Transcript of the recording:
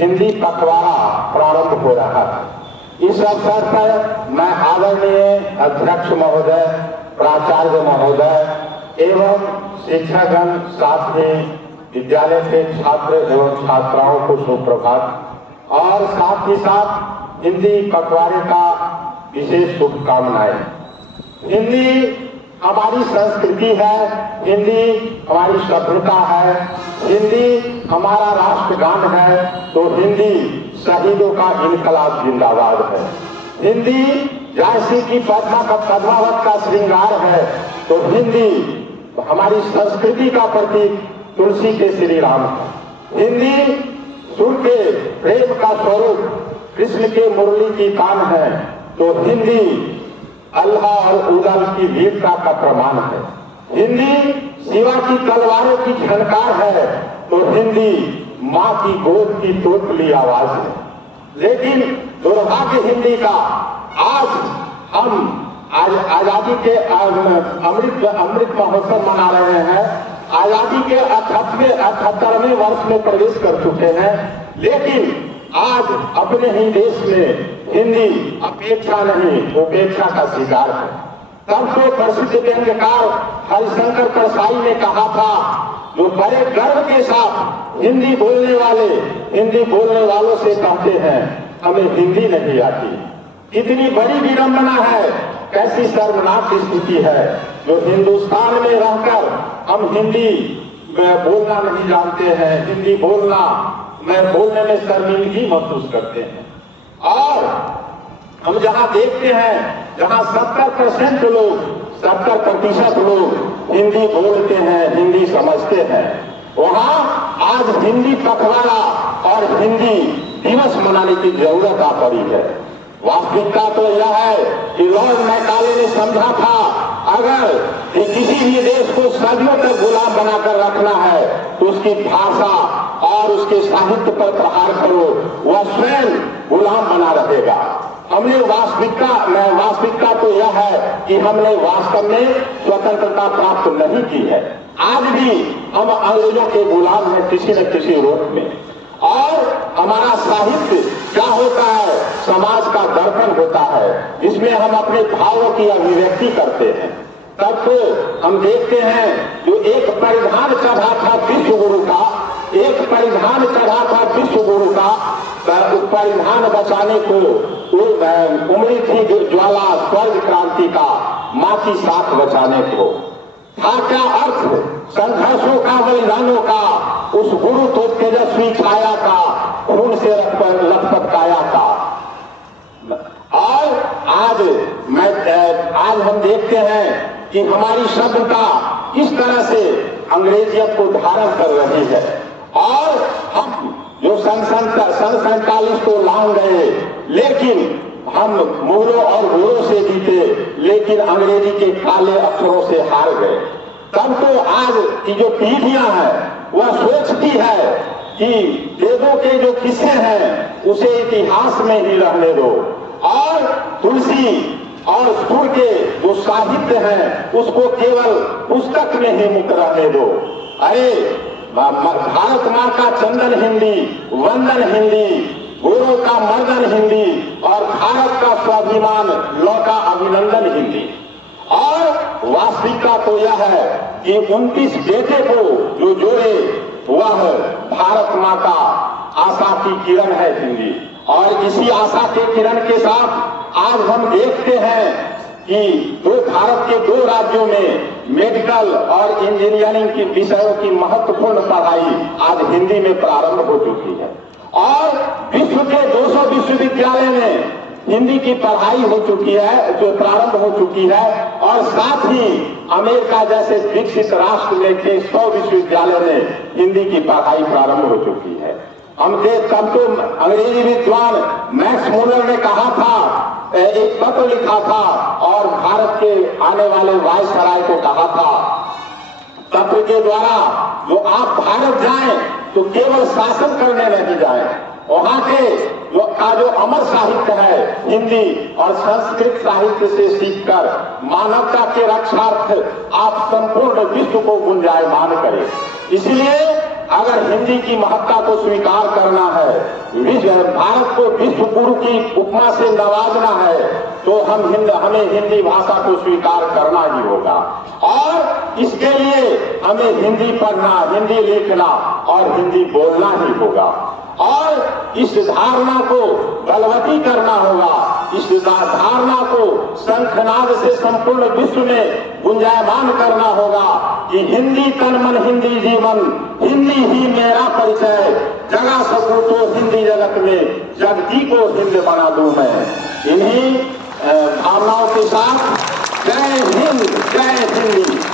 हिंदी पखवाड़ा प्रारंभ हो रहा है। इस अवसर पर मैं आदरणीय अध्यक्ष महोदय, प्राचार्य महोदय एवं शिक्षकगण, साथ ही विद्यालय के छात्र एवं छात्राओं को सुप्रभात और साथ ही साथ हिंदी पखवाड़े का विशेष शुभकामनाएं। हिंदी हमारी संस्कृति है, हिंदी हमारी सभ्यता है, हिंदी हमारा राष्ट्रगान है, तो हिंदी शहीदों का इनकलाब जिंदाबाद है। हिंदी जैसे कि पद्मावत का श्रृंगार है, तो हिंदी हमारी संस्कृति का प्रतीक तुलसी के श्री राम है। हिंदी सुर के प्रेम का स्वरूप कृष्ण के मुरली की तान है, तो हिंदी अल्लाह और उदल की वीरता का प्रमाण है। हिंदी शिवा की तलवारों की झनकार है, तो हिंदी माँ की गोद की तोतली आवाज है। लेकिन दुर्भाग्य हिंदी का, आज हम आजादी के अमृत महोत्सव मना रहे हैं, आजादी के 78वें वर्ष में प्रवेश कर चुके हैं, लेकिन आज अपने ही देश में हिंदी अपेक्षा नहीं उपेक्षा का शिकार है। तब तो प्रसिद्ध व्यंग्यकार हरिशंकर परसाई ने कहा था, जो बड़े गर्व के साथ हिंदी बोलने वालों से कहते हैं हमें हिंदी नहीं आती। कितनी बड़ी विडंबना है, कैसी शर्मनाक स्थिति है जो हिंदुस्तान में रहकर हम हिंदी बोलना नहीं जानते हैं, हिंदी बोलने में शर्मिंदगी महसूस करते हैं। और हम जहां देखते हैं, जहां 70% लोग हिंदी बोलते हैं, हिंदी समझते हैं, वहां आज हिंदी पखवाड़ा और हिंदी दिवस मनाने की जरूरत आ पड़ी है। वास्तविकता तो यह है कि लॉर्ड मैकाले ने समझा था, अगर किसी भी देश को सदियों तक गुलाम बनाकर रखना है तो उसकी भाषा और उसके साहित्य पर प्रहार करो, वह स्वयं गुलाम बना रहेगा। हमने वास्तविकता तो यह है कि हमने वास्तव में स्वतंत्रता प्राप्त नहीं की है। आज भी हम अंग्रेजों के गुलाम हैं किसी न किसी रूप में। और हमारा साहित्य क्या होता है, समाज का दर्पण होता है, इसमें हम अपने भावों की अभिव्यक्ति करते हैं। तब तो हम देखते हैं जो एक परिधान चढ़ा था विश्व गुरु का, उस परिधान बचाने को उमड़ी थी ज्वाला स्वर्ग क्रांति का, माँ की साथ बचाने को। था क्या अर्थ संघर्षों का, बलिदानों का, उस गुरु तो तेजस्वी छाया का, खून से लथपथ काया का। और आज हम देखते हैं कि हमारी सभ्यता किस तरह से अंग्रेजियत को धारण कर रही है। और हम जो सन 47 को लांग गए, लेकिन हम मुगलों और गोरों से जीते, लेकिन अंग्रेजी के काले अक्षरों से हार गए। तब तो आज की जो पीढ़ियां हैं वह सोचती है कि वेदों के जो किस्से हैं उसे इतिहास में ही रहने दो, और तुलसी और सुर के जो साहित्य हैं उसको केवल पुस्तक में ही मुक्त रहने दो। अरे भारत माँ का चंदन हिंदी, वंदन हिंदी, गोरों का मर्दन हिंदी, और भारत का स्वाभिमान लौटा अभिनंदन हिंदी। और वास्तविकता तो यह है कि 29 बेटे को जो जोड़े वह भारत माँ का आशा की किरण है हिंदी। और इसी आशा के किरण के साथ आज हम देखते हैं कि भारत के 2 राज्यों में मेडिकल और इंजीनियरिंग की विषयों की महत्वपूर्ण पढ़ाई आज हिंदी में प्रारंभ हो चुकी है। और विश्व के 200 विश्वविद्यालय में हिंदी की पढ़ाई हो चुकी है, जो प्रारंभ हो चुकी है। और साथ ही अमेरिका जैसे विकसित राष्ट्र में के 100 विश्वविद्यालय में हिंदी की पढ़ाई प्रारंभ हो चुकी है। तब तो अंग्रेजी विद्वान मैक्स मूलर ने कहा था, एक पत्र लिखा था और भारत के आने वाले वायसराय को कहा था, पत्र के द्वारा जो आप भारत जाएं तो केवल शासन करने नहीं जाएं, वहां के जो अमर साहित्य है हिंदी और संस्कृत साहित्य से सीखकर मानवता के रक्षार्थ आप संपूर्ण विश्व को गुंजायमान करें। इसलिए अगर हिंदी की महत्ता को स्वीकार करना है, भारत को विश्व गुरु की उपमा से नवाजना है तो हमें हिंदी भाषा को स्वीकार करना ही होगा और इसके लिए हमें हिंदी पढ़ना, हिंदी लिखना और हिंदी बोलना ही होगा और इस धारणा को बलवती करना होगा। इस धारणा को शंखनाद से संपूर्ण विश्व में गुंजायमान करना होगा कि हिंदी तन मन हिंदी जीवन, हिंदी ही मेरा परिचय, जगा सकूं तो हिंदी जगत में जगती को हिंद बना दूं मैं। इन्हीं भावनाओं के साथ जय हिंद, जय हिंदी।